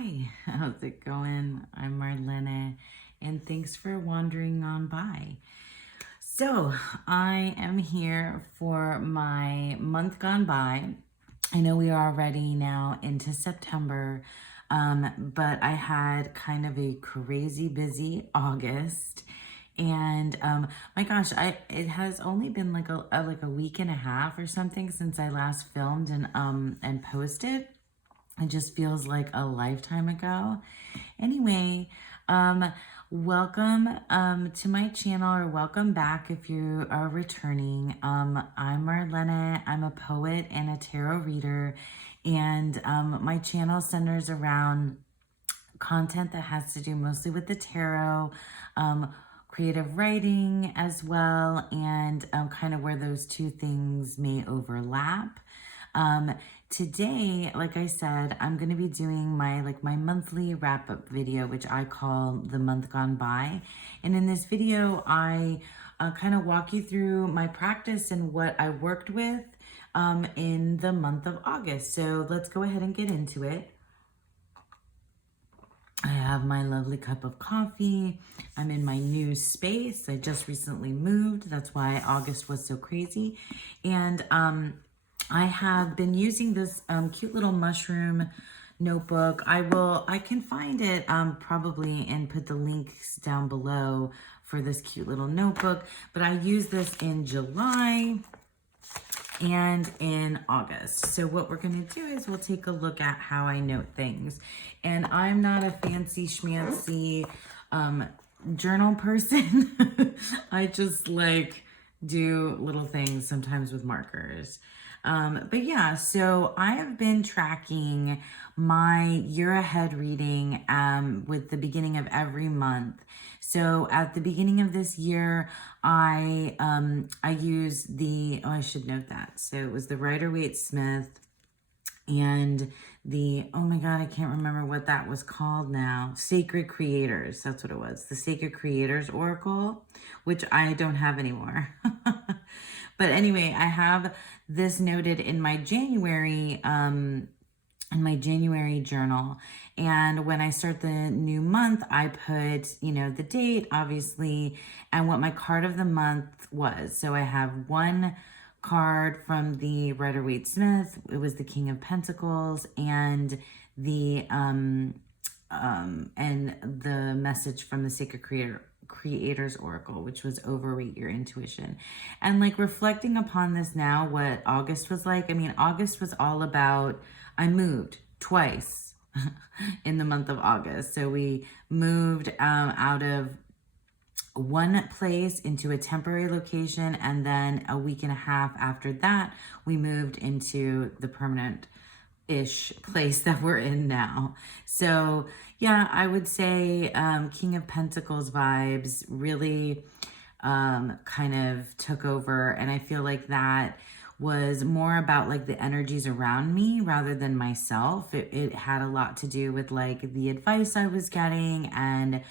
Hi, how's it going? I'm Marlene, and thanks for wandering on by. So, I am here for my month gone by. I know we are already now into September, but I had kind of a crazy busy August. And my gosh, it has only been like a week and a half or something since I last filmed and posted. It just feels like a lifetime ago. Anyway, um, welcome to my channel, or welcome back if you are returning. I'm Marlene. I'm a poet and a tarot reader, and my channel centers around content that has to do mostly with the tarot, creative writing as well, and kind of where those two things may overlap. Um, Today, like I said, I'm going to be doing my monthly wrap-up video, which I call the month gone by. And in this video, I kind of walk you through my practice and what I worked with in the month of August. So let's go ahead and get into it. I have my lovely cup of coffee. I'm in my new space. I just recently moved. That's why August was so crazy. And I have been using this cute little mushroom notebook. I can find it probably and put the links down below for this cute little notebook. But I use this in July and in August. So what we're going to do is we'll take a look at how I note things. And I'm not a fancy schmancy journal person. I just like do little things sometimes with markers. But yeah, so I have been tracking my year ahead reading with the beginning of every month. So at the beginning of this year, I used I should note that. So it was the Rider-Waite-Smith and the, oh my God, I can't remember what that was called now. Sacred Creators, that's what it was. The Sacred Creators Oracle, which I don't have anymore. But anyway, I have this noted in my January journal. And when I start the new month, I put, the date, obviously, and what my card of the month was. So I have one card from the Rider-Waite-Smith. It was the King of Pentacles, and the message from the Sacred Creators Oracle, which was overrate your intuition. And like reflecting upon this now, what August was like. I mean, August was all about, I moved twice in the month of August. So we moved out of one place into a temporary location, and then a week and a half after that, we moved into the permanent-ish place that we're in now. So yeah, I would say King of Pentacles vibes really kind of took over, and I feel like that was more about like the energies around me rather than myself. It had a lot to do with like the advice I was getting and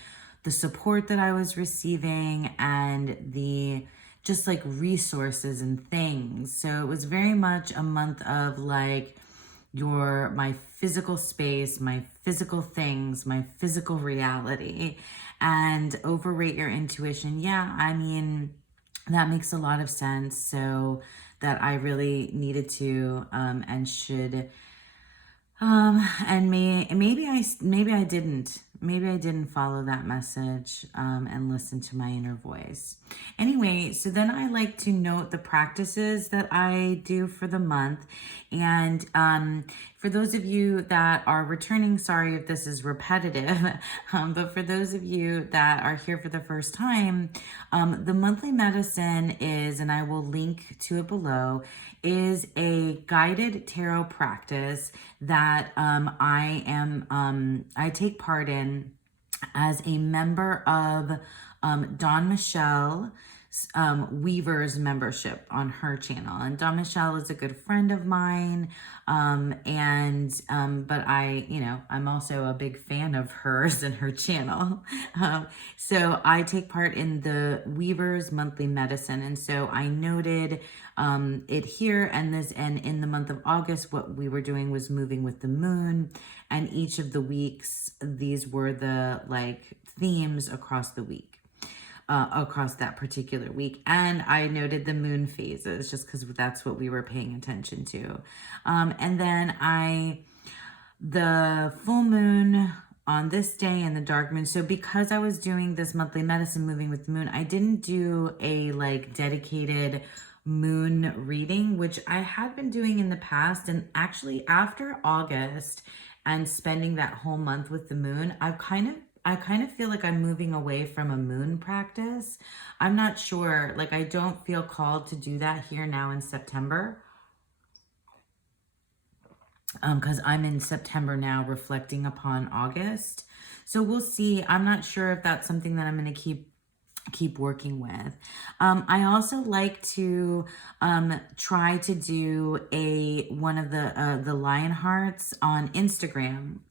the support that I was receiving and the just like resources and things. So it was very much a month of like my physical space, my physical things, my physical reality, and overrate your intuition. Yeah, I mean, that makes a lot of sense. So that I really needed to and should and maybe I didn't follow that message and listen to my inner voice. Anyway, so then I like to note the practices that I do for the month. And for those of you that are returning, sorry if this is repetitive, but for those of you that are here for the first time, the monthly medicine is, and I will link to it below, is a guided tarot practice that I take part in as a member of Dawn Michelle, Weaver's membership on her channel. And Dawn Michelle is a good friend of mine. But I'm also a big fan of hers and her channel. So I take part in the Weaver's monthly medicine. And so I noted it here, and in the month of August, what we were doing was moving with the moon. And each of the weeks, these were the themes across the week. Across that particular week. And I noted the moon phases just because that's what we were paying attention to. And then the full moon on this day and the dark moon. So because I was doing this monthly medicine moving with the moon, I didn't do a dedicated moon reading, which I had been doing in the past. And actually after August and spending that whole month with the moon, I kind of feel like I'm moving away from a moon practice. I'm not sure. I don't feel called to do that here now in September. Because I'm in September now reflecting upon August. So we'll see. I'm not sure if that's something that I'm going to keep working with. I also like to try to do one of the lion hearts on Instagram.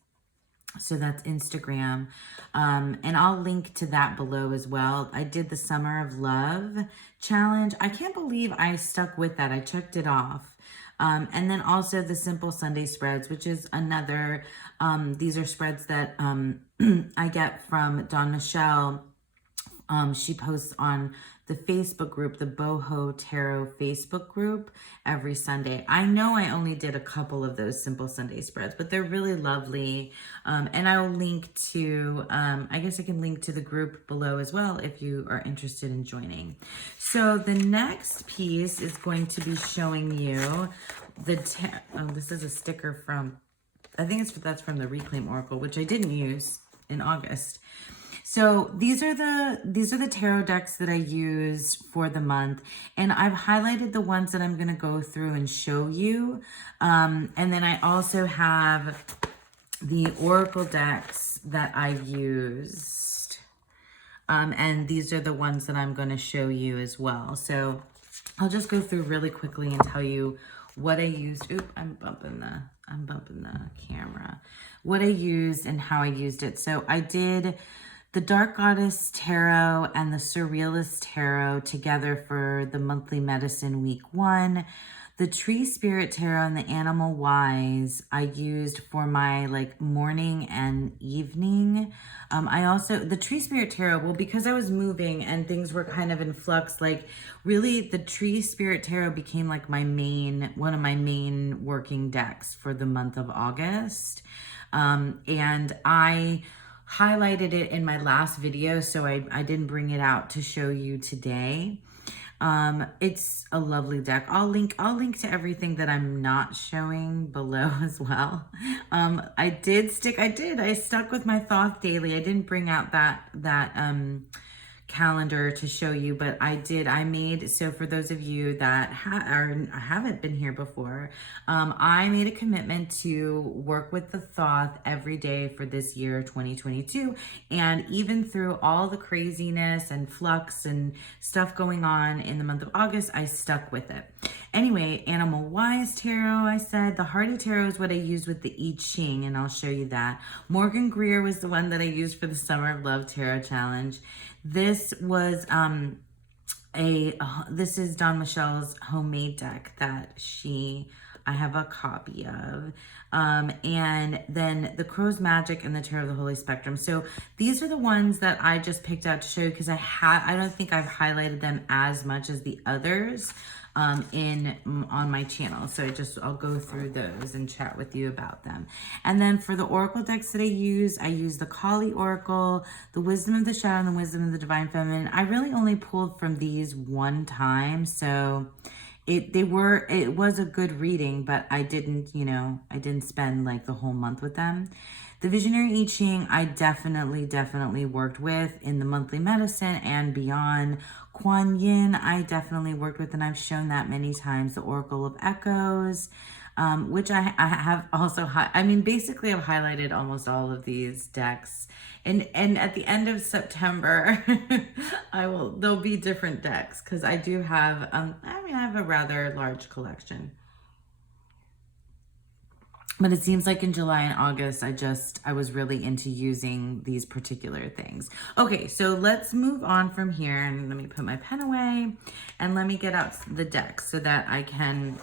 So that's Instagram. And I'll link to that below as well. I did the Summer of Love challenge. I can't believe I stuck with that. I checked it off. And then also the Simple Sunday spreads, which is another, these are spreads that I get from Dawn Michelle. She posts on the Facebook group, the Boho Tarot Facebook group, every Sunday. I know I only did a couple of those Simple Sunday spreads, but they're really lovely. And I will link to, I guess I can link to the group below as well if you are interested in joining. So the next piece is going to be showing you this is a sticker from, I think that's from the Reclaim Oracle, which I didn't use in August. So these are the tarot decks that I used for the month, and I've highlighted the ones that I'm going to go through and show you. And then I also have the oracle decks that I used. And these are the ones that I'm going to show you as well. So I'll just go through really quickly and tell you what I used. Oop, I'm bumping the camera. What I used and how I used it. So I did the Dark Goddess Tarot and the Surrealist Tarot together for the monthly medicine week 1. The Tree Spirit Tarot and the Animal Wise I used for my morning and evening. I also, the Tree Spirit Tarot, well, because I was moving and things were kind of in flux, really the Tree Spirit Tarot became one of my main working decks for the month of August. And I highlighted it in my last video, so I didn't bring it out to show you today. It's a lovely deck. I'll link to everything that I'm not showing below as well. I stuck with my Thoth Daily. I didn't bring out that calendar to show you, but I made, so for those of you that haven't been here before, I made a commitment to work with the Thoth every day for this year 2022, and even through all the craziness and flux and stuff going on in the month of August, I stuck with it. Anyway, Animal Wise Tarot, I said. The Hardy Tarot is what I used with the I Ching, and I'll show you that. Morgan Greer was the one that I used for the Summer of Love Tarot Challenge. This was this is Dawn Michelle's homemade deck that I have a copy of. And then the Crow's Magic and the Tarot of the Holy Spectrum. So these are the ones that I just picked out to show you because I don't think I've highlighted them as much as the others on my channel. So I'll go through those and chat with you about them. And then for the oracle decks that I use the Kali Oracle, the Wisdom of the Shadow, and the Wisdom of the Divine Feminine. I really only pulled from these one time, so it was a good reading, but I didn't spend the whole month with them. The Visionary I Ching, I definitely worked with in the monthly medicine and beyond. Kuan Yin, I definitely worked with, and I've shown that many times. The Oracle of Echoes, which I have also, I mean, basically I've highlighted almost all of these decks. And at the end of September, there'll be different decks because I do have, I mean, I have a rather large collection. But it seems like in July and August, I was really into using these particular things. Okay, so let's move on from here, and let me put my pen away and let me get out the deck so that I can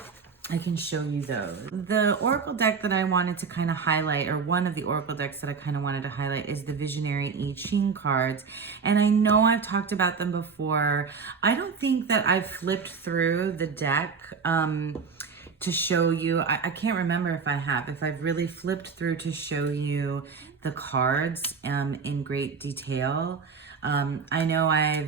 show you those. The Oracle deck that I wanted to kind of highlight, or one of the Oracle decks that I kind of wanted to highlight, is the Visionary I Ching cards. And I know I've talked about them before. I don't think that I've flipped through the deck to show you. I can't remember if I've really flipped through to show you the cards in great detail. I know I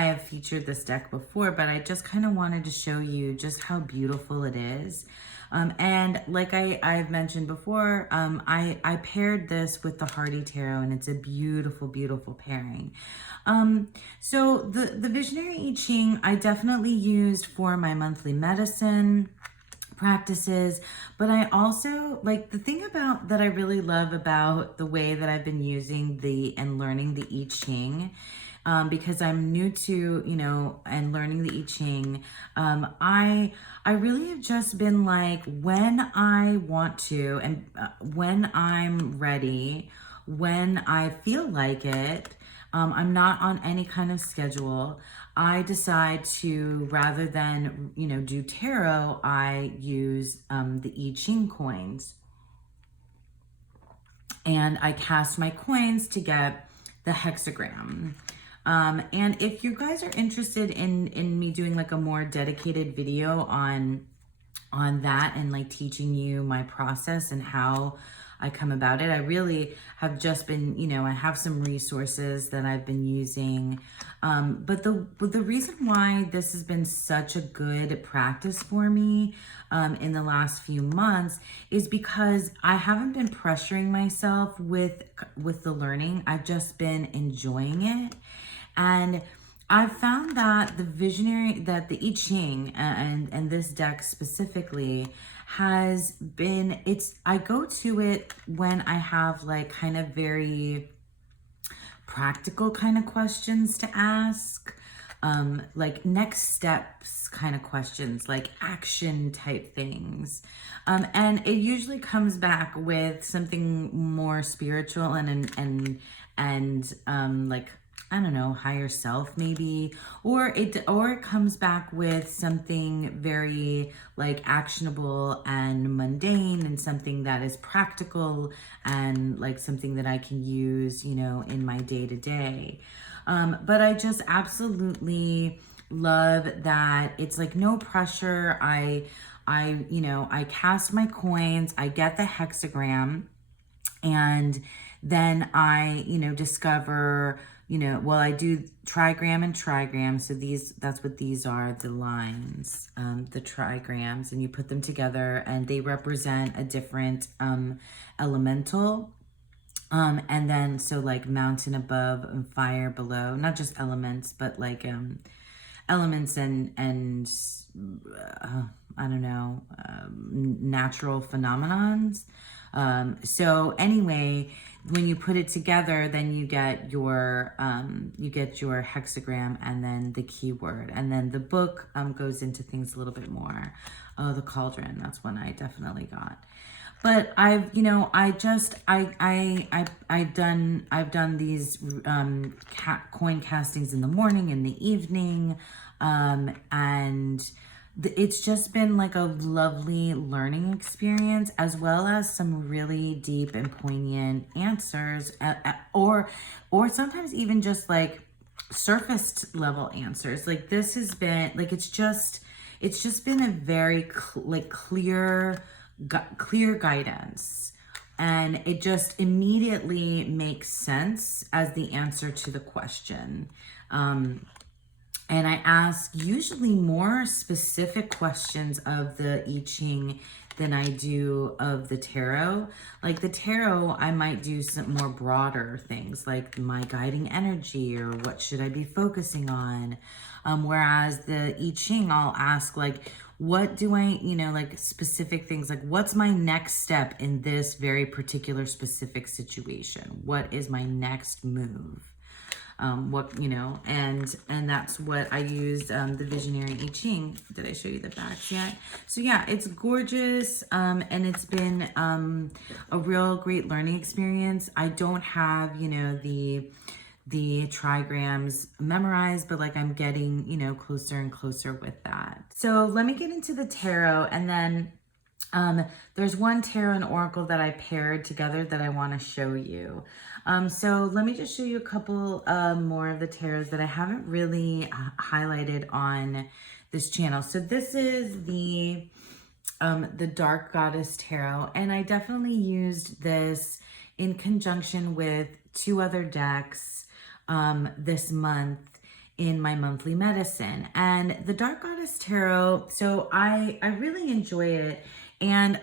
have featured this deck before, but I just kind of wanted to show you just how beautiful it is. And like I've mentioned before, I paired this with the Hardy Tarot, and it's a beautiful, beautiful pairing. So the Visionary I Ching, I definitely used for my monthly medicine practices, but I also like the thing about that I really love about the way that I've been using and learning the I Ching, because I'm new to, and learning the I Ching. I really have just been like, when I want to, and when I'm ready, when I feel like it, I'm not on any kind of schedule. I decide to, rather than, do tarot, I use the I Ching coins. And I cast my coins to get the hexagram. And if you guys are interested in me doing like a more dedicated video on that and like teaching you my process and how I come about it, I really have just been, I have some resources that I've been using. But the reason why this has been such a good practice for me in the last few months is because I haven't been pressuring myself with the learning. I've just been enjoying it. And I've found that the I Ching and this deck specifically has been, I go to it when I have like kind of very practical kind of questions to ask, like next steps kind of questions, like action type things. And it usually comes back with something more spiritual and like, I don't know, higher self maybe, or it comes back with something very like actionable and mundane, and something that is practical and like something that I can use, in my day to day. But I just absolutely love that it's like no pressure. I cast my coins, I get the hexagram, and then I, discover, I do trigram and trigram. So that's what these are, the lines, the trigrams, and you put them together and they represent a different elemental. And then, so like mountain above and fire below, not just elements, but like elements and I don't know, natural phenomenons. So anyway, when you put it together, then you get your hexagram and then the keyword, and then the book goes into things a little bit more. Oh, the cauldron, that's one I definitely got. But I've done these coin castings in the morning, in the evening, and it's just been like a lovely learning experience, as well as some really deep and poignant answers, or sometimes even just like surface level answers. Like this has been like, it's just been a very clear guidance, and it just immediately makes sense as the answer to the question. And I ask usually more specific questions of the I Ching than I do of the tarot. Like the tarot, I might do some more broader things like my guiding energy, or what should I be focusing on. Whereas the I Ching, I'll ask like, what do I, you know, like specific things, like what's my next step in this very particular specific situation? What is my next move? What, you know, and that's what I used, the Visionary I Ching. Did I show you the backs yet? So yeah, it's gorgeous, and it's been a real great learning experience. I don't have, you know, the trigrams memorized, but like I'm getting, you know, closer and closer with that. So let me get into the tarot, and then there's one tarot and oracle that I paired together that I want to show you. So let me just show you a couple more of the tarots that I haven't really highlighted on this channel. So this is the Dark Goddess Tarot, and I definitely used this in conjunction with 2 other decks this month in my monthly medicine. And the Dark Goddess Tarot, so I really enjoy it. And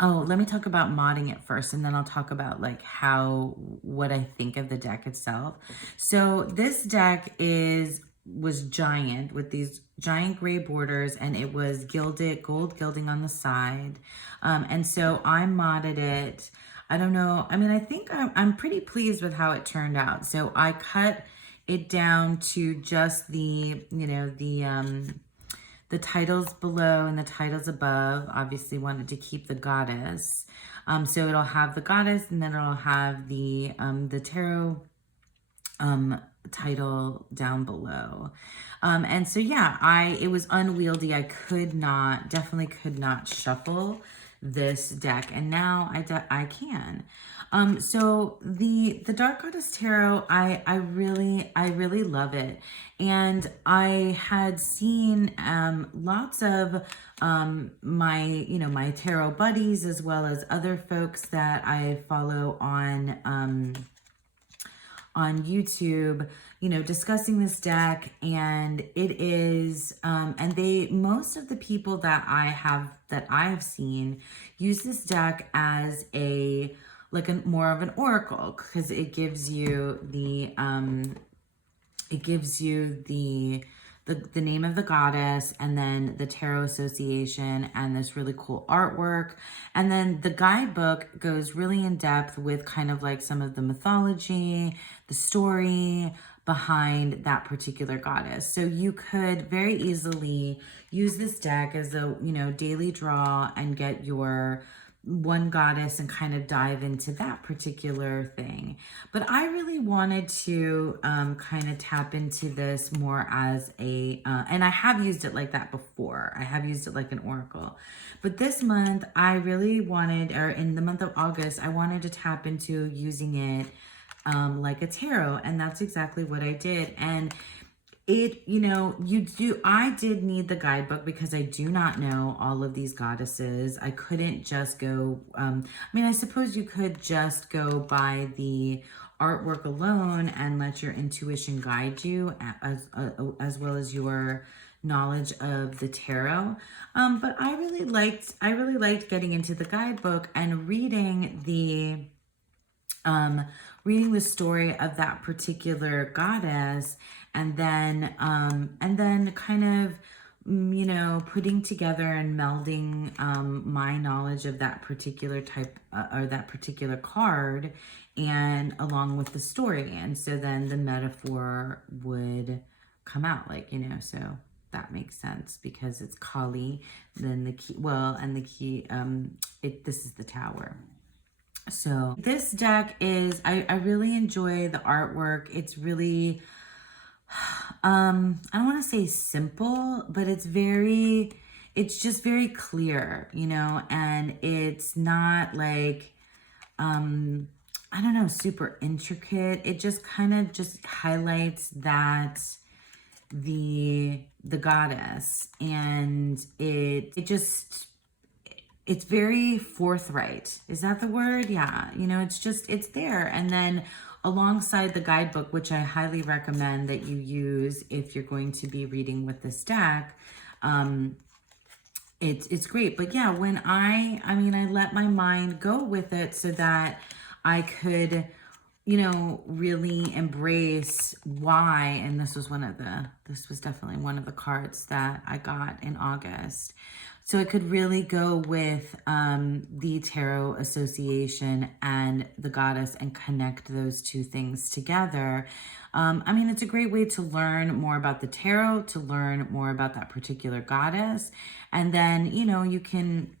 oh, let me talk about modding it first, and then I'll talk about like what I think of the deck itself. So this deck was giant with these giant gray borders, and it was gilded, gold gilding on the side. And so I modded it. I don't know. I mean, I think I'm pretty pleased with how it turned out. So I cut it down to just the, you know, the titles below and the titles above. Obviously wanted to keep the goddess. So it'll have the goddess, and then it'll have the tarot title down below. And so yeah, it was unwieldy. I definitely could not shuffle this deck, and now I can. So the Dark Goddess Tarot, I really love it. And I had seen lots of my tarot buddies, as well as other folks that I follow on YouTube, you know, discussing this deck. And it is and most of the people that I have seen use this deck as more of an oracle, because it gives you the name of the goddess, and then the tarot association, and this really cool artwork. And then the guidebook goes really in depth with kind of like some of the mythology, the story behind that particular goddess. So you could very easily use this deck as a, you know, daily draw and get your one goddess and kind of dive into that particular thing. But I really wanted to kind of tap into this more as and I have used it like that before. I have used it like an oracle. But this month, I really wanted, or in the month of August, I wanted to tap into using it like a tarot. And that's exactly what I did. And you know, I did need the guidebook because I do not know all of these goddesses. I couldn't just go, I mean, I suppose you could just go by the artwork alone and let your intuition guide you, as well as your knowledge of the tarot. But I really liked getting into the guidebook and reading the story of that particular goddess, and then kind of, you know, putting together and melding my knowledge of that particular type or that particular card, and along with the story. And so then the metaphor would come out, like, you know, so that makes sense because it's Kali, then the key, and the key, this is the Tower. So this deck is, I really enjoy the artwork. It's really, I don't want to say simple, but it's just very clear, you know, and it's not like, I don't know, super intricate. It just kind of just highlights that the goddess, and it's very forthright. Is that the word? Yeah. You know, it's there. And then alongside the guidebook, which I highly recommend that you use if you're going to be reading with this deck, it's great. But yeah, when I let my mind go with it so that I could you know, really embrace why, and this was definitely one of the cards that I got in August. So it could really go with the Tarot Association and the goddess and connect those two things together. I mean, it's a great way to learn more about the tarot, to learn more about that particular goddess. And then, you know, you can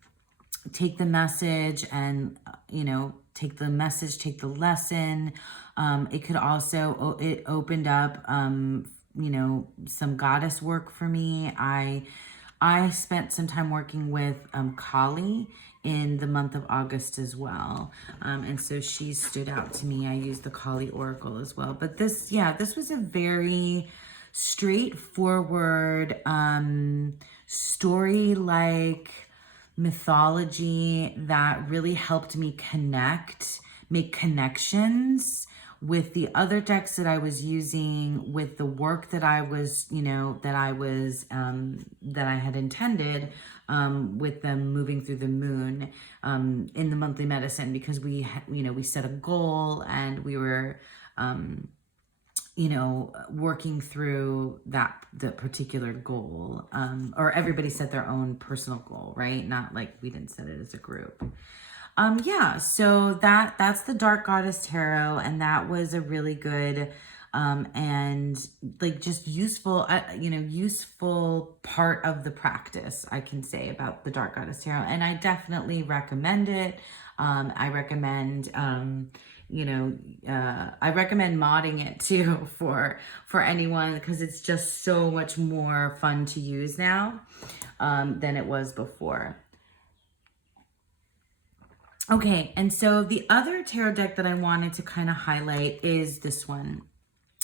take the message and, you know, take the message, take the lesson. It could also, it opened up, you know, some goddess work for me. I spent some time working with Kali in the month of August as well. And so she stood out to me. I used the Kali Oracle as well. But this, yeah, this was a very straightforward story, like mythology that really helped me make connections with the other decks that I was using, with the work that I was, you know, that I had intended with them moving through the moon in the monthly medicine, because we, you know, we set a goal and we were, you know, working through the particular goal, or everybody set their own personal goal, right? Not like we didn't set it as a group. Yeah, so that's the Dark Goddess Tarot, and that was a really good and like just useful, you know, useful part of the practice, I can say, about the Dark Goddess Tarot. And I definitely recommend it. I recommend, you know, I recommend modding it too for anyone, because it's just so much more fun to use now than it was before. Okay, and so the other tarot deck that I wanted to kind of highlight is this one.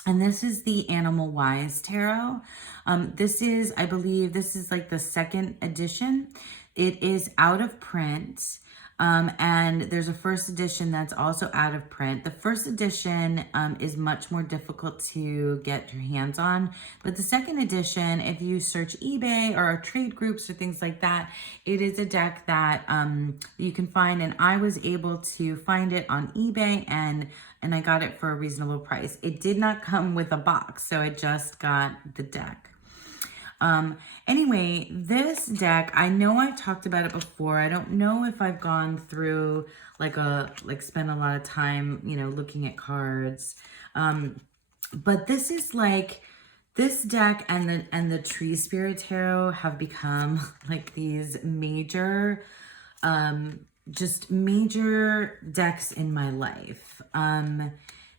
And this is the Animal Wise Tarot. This is, I believe, this is like the second edition. It is out of print. And there's a first edition that's also out of print. The first edition is much more difficult to get your hands on. But the second edition, if you search eBay or trade groups or things like that, it is a deck that you can find. And I was able to find it on eBay, and I got it for a reasonable price. It did not come with a box, so I just got the deck. Anyway, this deck, I know I've talked about it before. I don't know if I've gone through like spent a lot of time, you know, looking at cards. But this is like, this deck and the Tree Spirit Tarot have become like these major, just major decks in my life.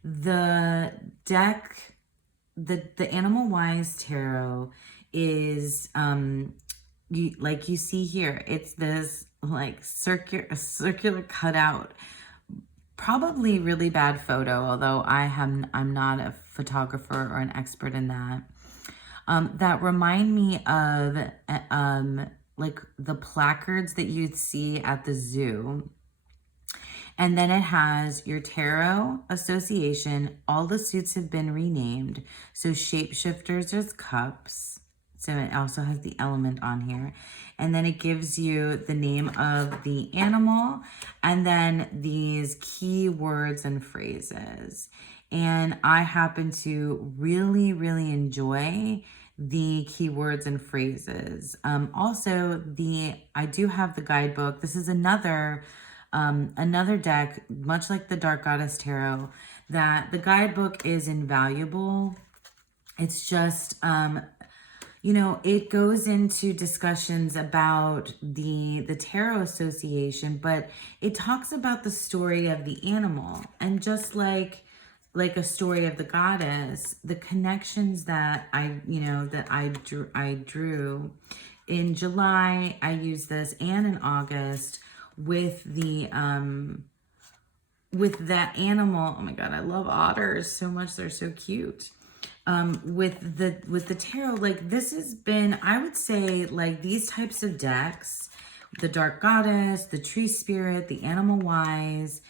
The deck, the Animal Wise Tarot is like you see here, it's this like circular cutout, probably really bad photo, although I'm not a photographer or an expert in that, that remind me of like the placards that you'd see at the zoo. And then it has your Tarot Association. All the suits have been renamed. So shapeshifters is cups. So it also has the element on here. And then it gives you the name of the animal and then these key words and phrases. And I happen to really, really enjoy the keywords and phrases. Also, I do have the guidebook. This is another deck, much like the Dark Goddess Tarot, that the guidebook is invaluable. It's just, you know, it goes into discussions about the Tarot Association, but it talks about the story of the animal, and just like a story of the goddess, the connections that I drew in July. I used this, and in August with with that animal. Oh my God, I love otters so much. They're so cute. With the tarot, like this has been, I would say, like these types of decks, the Dark Goddess, the Tree Spirit, the Animal Wise,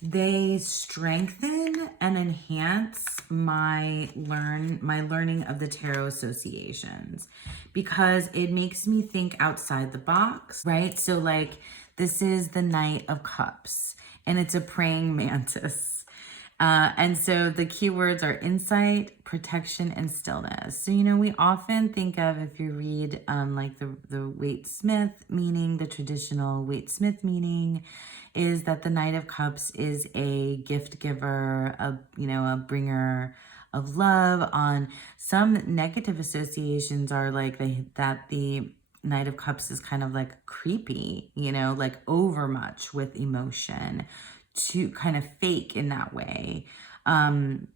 they strengthen and enhance my learning of the tarot associations, because it makes me think outside the box, right? So like this is the Knight of Cups, and it's a praying mantis. And so the keywords are insight, protection, and stillness. So, we often think of, if you read like the Waite Smith meaning, the traditional Waite Smith meaning is that the Knight of Cups is a gift giver, a bringer of love. On some negative associations are like that the Knight of Cups is kind of like creepy, like overmuch with emotion, to kind of fake in that way. And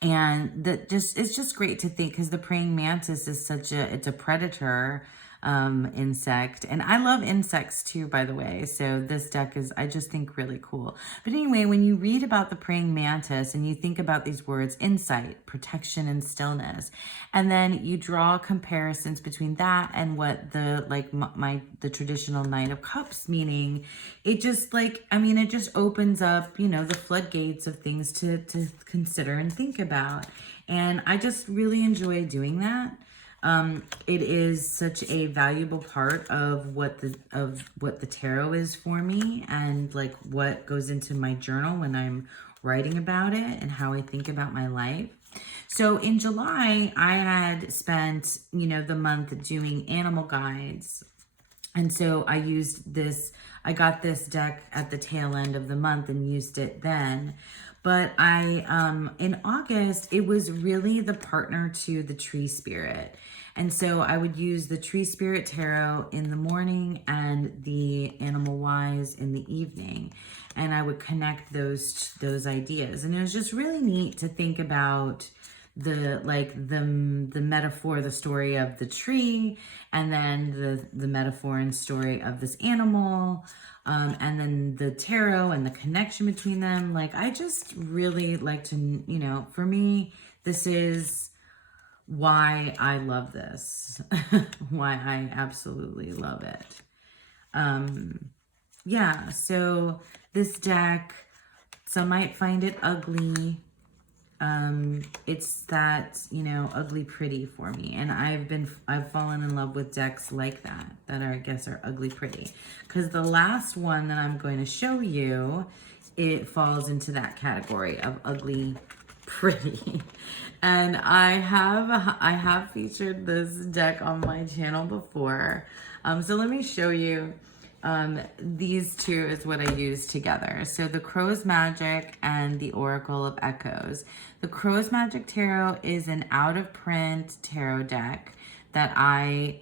that it's just great to think, because the praying mantis is it's a predator insect, and I love insects too, by the way. So this deck is, I just think, really cool. But anyway, when you read about the praying mantis and you think about these words, insight, protection, and stillness, and then you draw comparisons between that and what the traditional Knight of Cups meaning, it just it just opens up the floodgates of things to consider and think about. And I just really enjoy doing that. It is such a valuable part of what the tarot is for me, and like what goes into my journal when I'm writing about it and how I think about my life. So in July, I had spent, the month doing animal guides. And so I got this deck at the tail end of the month and used it then. But in August, it was really the partner to the tree spirit. And so I would use the tree spirit tarot in the morning and the animal wise in the evening. And I would connect those ideas. And it was just really neat to think about the metaphor, the story of the tree, and then the metaphor and story of this animal, and then the tarot and the connection between them. Like, I just really like to, for me, this is why I love this, why I absolutely love it. Yeah, so this deck, some might find it ugly. It's that, ugly pretty for me. And I've fallen in love with decks like that are, I guess, are ugly pretty. Because the last one that I'm going to show you, it falls into that category of ugly pretty. And I have featured this deck on my channel before. So let me show you. These two is what I use together. So the Crow's Magic and the Oracle of Echoes. The Crow's Magic Tarot is an out-of-print tarot deck that I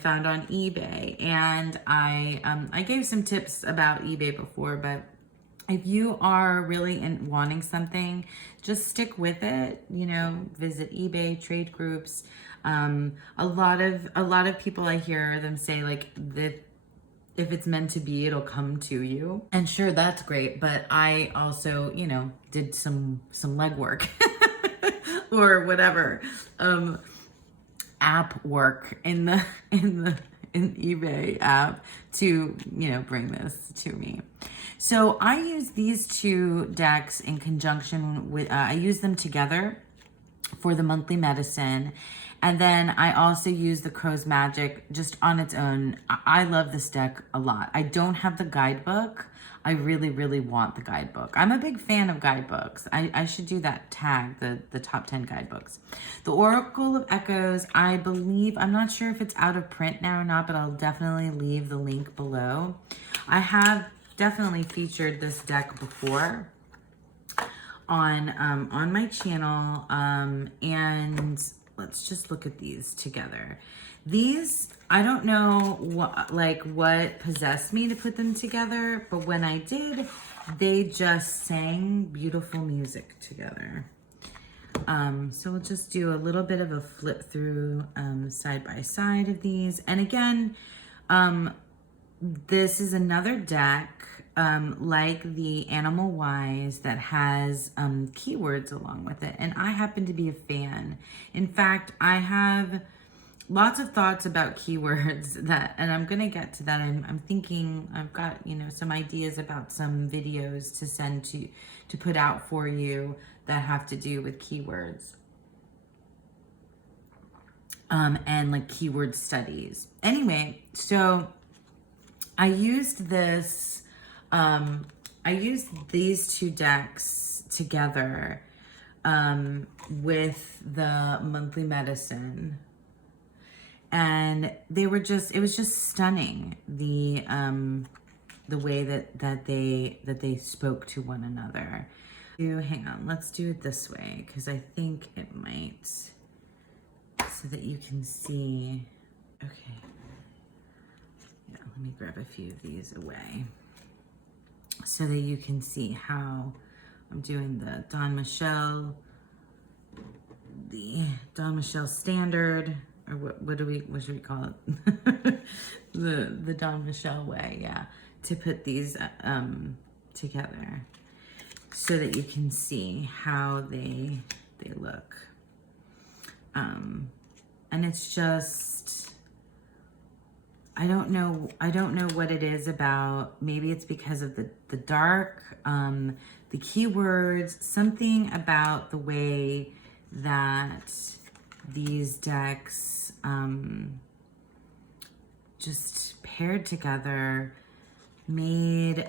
found on eBay. And I gave some tips about eBay before, but if you are really wanting something, just stick with it. Visit eBay, trade groups. A lot of people, I hear them say, like, if it's meant to be, it'll come to you. And sure, that's great. But I also, did some legwork or whatever, app work in eBay app to, bring this to me. So I use these two decks in conjunction with, I use them together for the monthly medicine. And then I also use the Crow's Magic just on its own. I love this deck a lot. I don't have the guidebook. I really, really want the guidebook. I'm a big fan of guidebooks. I should do that tag, the top 10 guidebooks. The Oracle of Echoes, I believe, I'm not sure if it's out of print now or not, but I'll definitely leave the link below. I have definitely featured this deck before on my channel, and let's just look at these together. These, I don't know what possessed me to put them together, but when I did, they just sang beautiful music together. So we'll just do a little bit of a flip through side by side of these. And again, this is another deck like the Animal Wise that has keywords along with it. And I happen to be a fan. In fact, I have lots of thoughts about keywords and I'm going to get to that. I'm thinking, I've got, some ideas about some videos to send to put out for you that have to do with keywords. And like keyword studies. Anyway, so I used this, I used these two decks together with the monthly medicine, and they were just, it was just stunning, the way that they spoke to one another. Hang on, let's do it this way because I think it might, so that you can see. Okay, yeah, let me grab a few of these away so that you can see how I'm doing the Don Michel standard, or what should we call it? the Don Michel way, yeah, to put these together so that you can see how they look. And it's just, I don't know what it is about. Maybe it's because of the dark, the keywords, something about the way that these decks just paired together made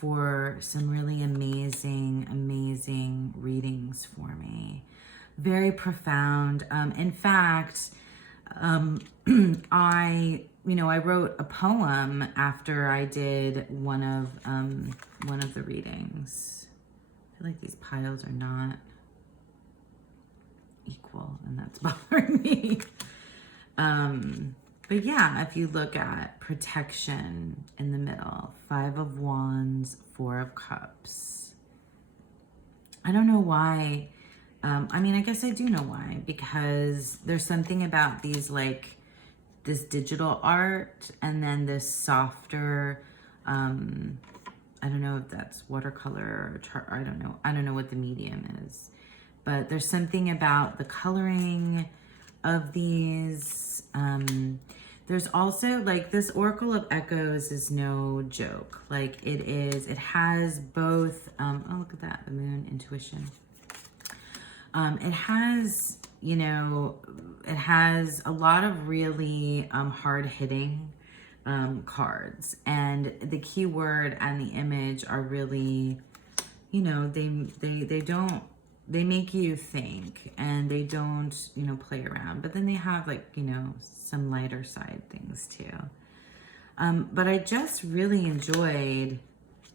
for some really amazing readings for me. Very profound. In fact, I wrote a poem after I did one of the readings. I feel like these piles are not equal, and that's bothering me. But yeah, if you look at protection in the middle, 5 of Wands, 4 of Cups. I don't know why. I mean, I guess I do know why, because there's something about these, like this digital art and then this softer, I don't know if that's watercolor or I don't know what the medium is, but there's something about the coloring of these. There's also, like, this Oracle of Echoes is no joke. Like, it has both, oh, look at that, the moon, intuition. It has, it has a lot of really hard-hitting cards, and the keyword and the image are really, they make you think, and they don't, play around. But then they have, like, some lighter side things too. But I just really enjoyed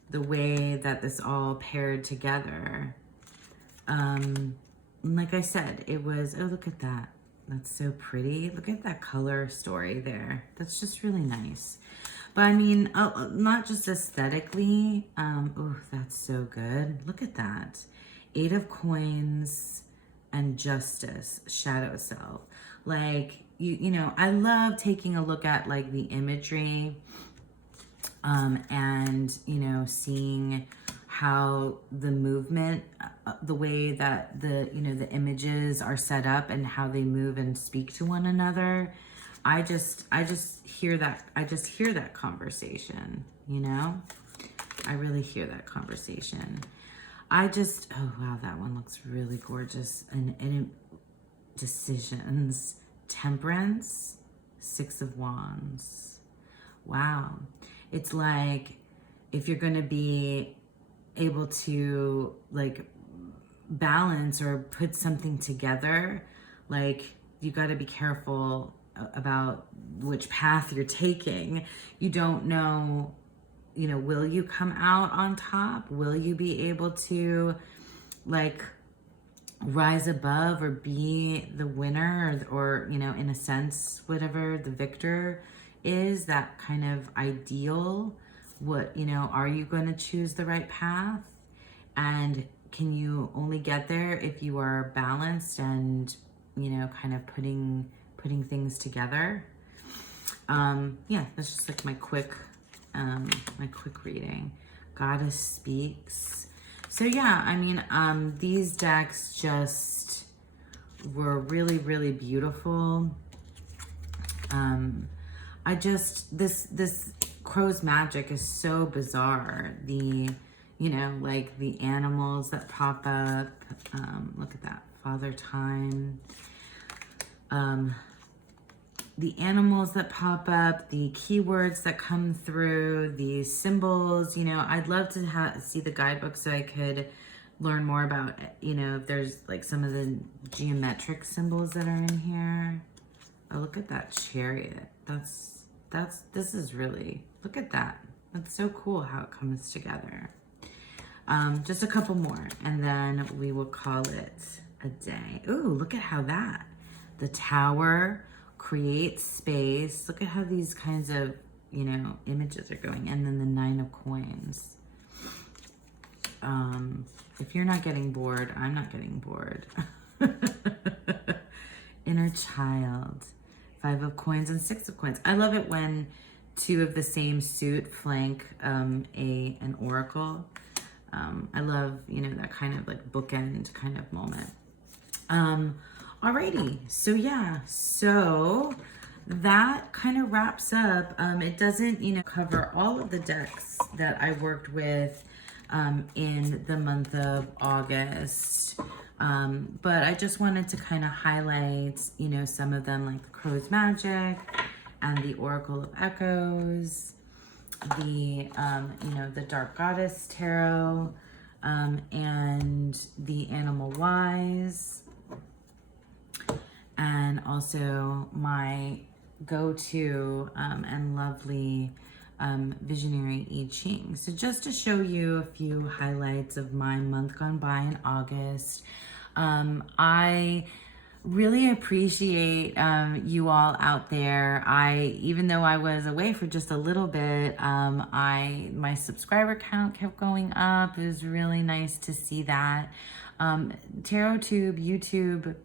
the way that this all paired together. Like I said, it was, oh, look at that. That's so pretty. Look at that color story there. That's just really nice. But I mean, not just aesthetically. Oh, that's so good. Look at that. 8 of Coins and Justice, Shadow Self. Like, I love taking a look at, like, the imagery and, seeing how the movement, the way that the images are set up and how they move and speak to one another. I just hear that conversation, I really hear that conversation. Oh wow, that one looks really gorgeous. And decisions, Temperance, 6 of Wands. Wow. It's like, if you're going to be able to, like, balance or put something together, like, you got to be careful about which path you're taking. You don't know, will you come out on top? Will you be able to, like, rise above or be the winner, or in a sense, whatever the victor is, that kind of ideal? What, are you going to choose the right path? And can you only get there if you are balanced and, kind of putting things together? Yeah, that's just like my quick reading. Goddess Speaks. So yeah, I mean, these decks just were really, really beautiful. This Crow's Magic is so bizarre. The, like the animals that pop up. Look at that, Father Time. the animals that pop up, the keywords that come through, the symbols. You know, I'd love to see the guidebook so I could learn more about, you know, if there's like some of the geometric symbols that are in here. Oh, look at that chariot. This is really, look at that. That's so cool how it comes together. Just a couple more and then we will call it a day. Ooh, look at how the tower creates space. Look at how these kinds of, you know, images are going. And then the 9 of coins. If you're not getting bored, I'm not getting bored. Inner child, 5 of coins and 6 of coins. I love it when 2 of the same suit flank an oracle. I love, you know, that kind of like bookend kind of moment. Alrighty, so yeah, so that kind of wraps up. It doesn't, you know, cover all of the decks that I worked with in the month of August. But I just wanted to kind of highlight, you know, some of them, like the Crow's Magic and the Oracle of Echoes, the, you know, the Dark Goddess Tarot, and the Animal Wise, and also my go-to and lovely visionary I Ching. So just to show you a few highlights of my month gone by in August, I really appreciate you all out there. Even though I was away for just a little bit, my subscriber count kept going up. It was really nice to see that. TarotTube, YouTube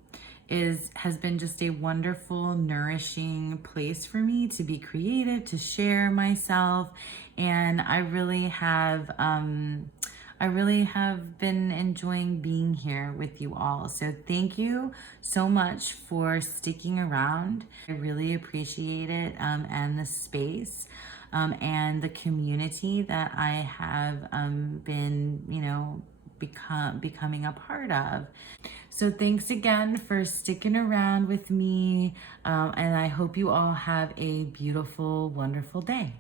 has been just a wonderful, nourishing place for me to be creative, to share myself, and I really have been enjoying being here with you all. So thank you so much for sticking around. I really appreciate it, and the space, and the community that I have been, you know, becoming a part of. So thanks again for sticking around with me, and I hope you all have a beautiful, wonderful day.